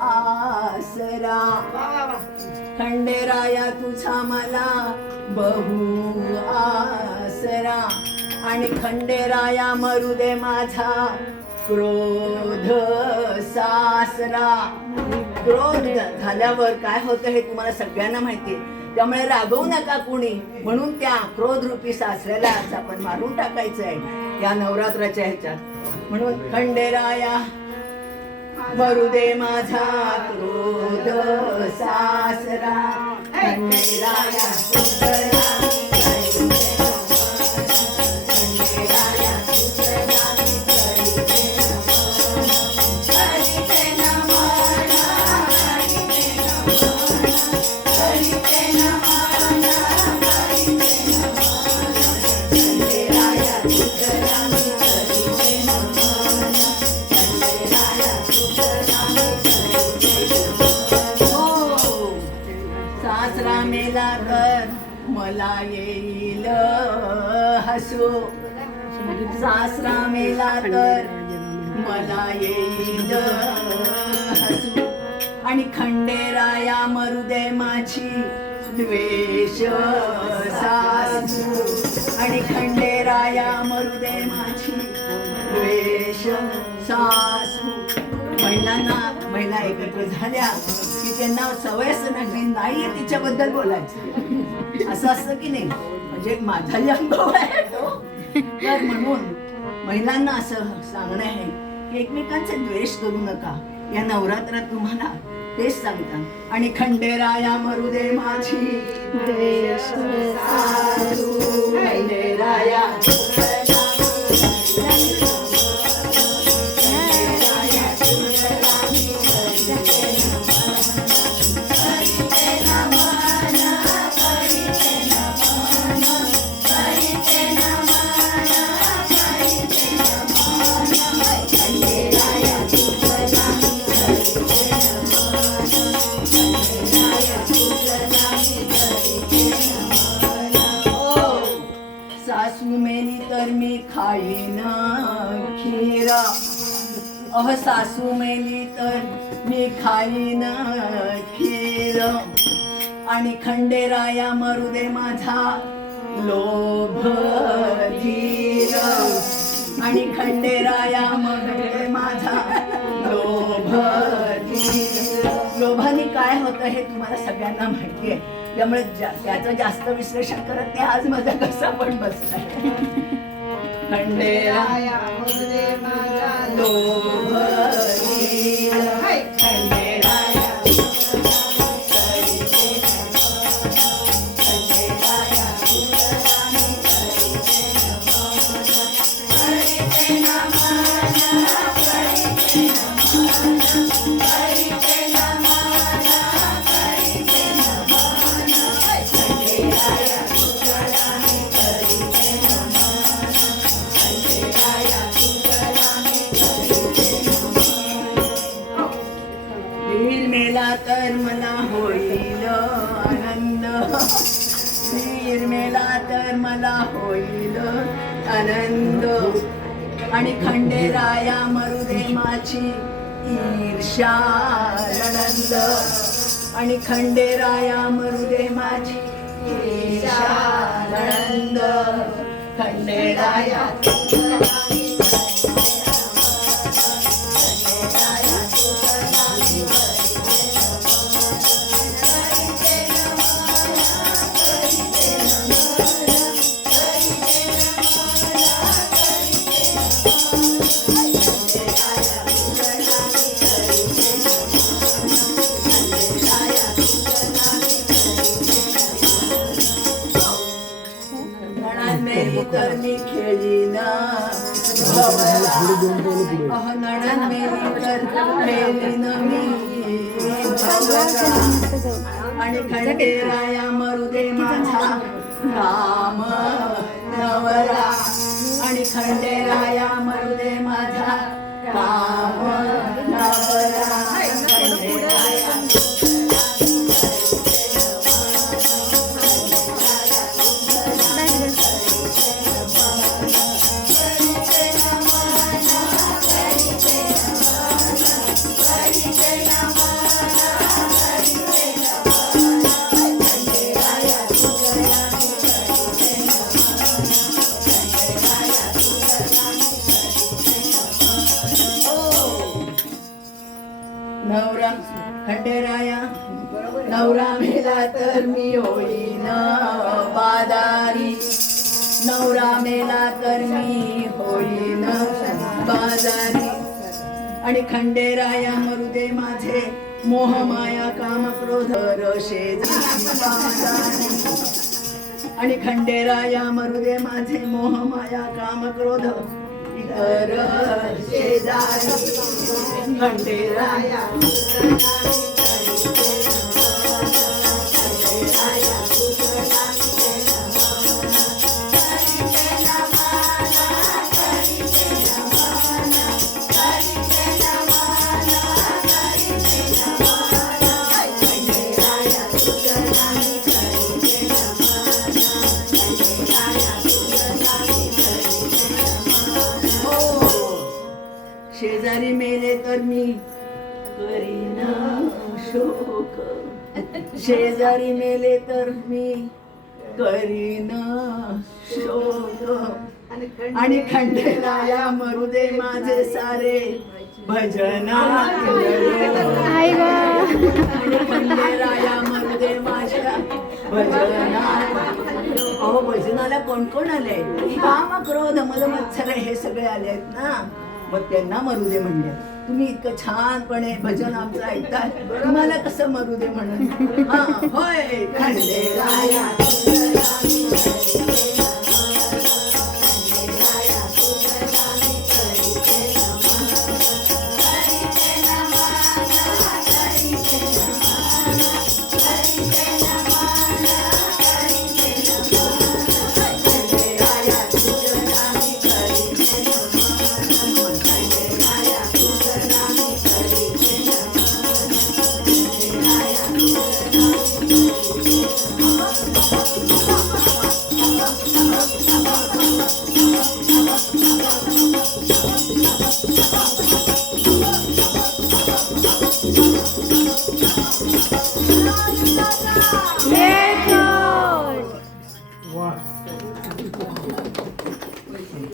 आसरा. खंडेराया तुझा मला बहु आसरा. आणि खंडेराया मरू दे माझा क्रोध सासरा. क्रोध झाल्यावर काय होतं हे तुम्हाला सगळ्यांना माहिती आहे. त्यामुळे रागवू नका कुणी, म्हणून त्या क्रोध रूपी सासऱ्याला आज आपण मारून टाकायचं आहे या नवरात्राच्या ह्याच्यात. म्हणून खंडेराया मरू दे माझा क्रोध सासरा. खंडेराया मला येईल हसू. सासरा मेला तर मला येईल हसू. आणि खंडेराया मरू दे माझी द्वेष सासू. आणि खंडेराया मरू दे माझी द्वेष सासू. महिला एकत्र झाल्या की त्यांना सवयच नाहीये तिच्याबद्दल बोलायचं, असं असतं की नाही. म्हणजे माझाही अनुभव आहे तो. तर म्हणून महिलांना असं सांगणं आहे की एकमेकांचे द्वेष करू नका. या नवरात्रात तुम्हाला तेच सांगतात. आणि खंडेराया मरू दे माझी द्वेष सासू. खंडेराया खाईन खीर. सासू मेली तर मी खाईन खीर. आणि खंडेराया मरू दे माझा लोभ धीर. आणि खंडेराया मरू दे माझा लोभ धीर. लोभाने काय होतं हे तुम्हाला सगळ्यांना माहिती आहे. त्यामुळे त्याचं जास्त विश्लेषण करत नाही. आज माझा कसा पण बसलाय. खंडेराया मरू दे माझा लोभ धीर. खंडेराया तर मला होईल आनंद. वीर मेला तर मला होईल आनंद. आणि खंडेराया मरू दे माझी ईर्ष्या ननंद. आणि खंडेराया मरू दे माझी ईर्ष्या ननंद. खंडेराया तर मी खेळीन नणन मेली तर खेळीन मी. आणि खंडेराया मरू दे माझा काम नवरा. आणि खंडेराया मरू दे माझा काम नवरा. खंडेराया नवरा मेला तर मी होईन बाजारी, नवरा मेला तर मी होईन बाजारी. आणि खंडेराया मरुदे माझे मोह माया काम क्रोध शेजारी. आणि खंडेराया मरुदे माझे मोह माया काम क्रोध इतर शेजारी. खंडेराया शेजारी मेले तर मी करीन शोक, शेजारी मेले तर मी करीन शोक. आणि खंडेराया मरुदे माझे सारे भजना. आणि खंडेराया मरुदे माझ्या भजना. अहो भजनाला कोण कोण आले? काम क्रोध मद मत्सर हे सगळे आले आहेत ना, मग त्यांना मरू दे म्हणले. तुम्ही इतकं छानपणे भजन आमचं ऐकताय, तुम्हाला कसं मरू दे म्हणून. हा होय खंडेराया Yeah.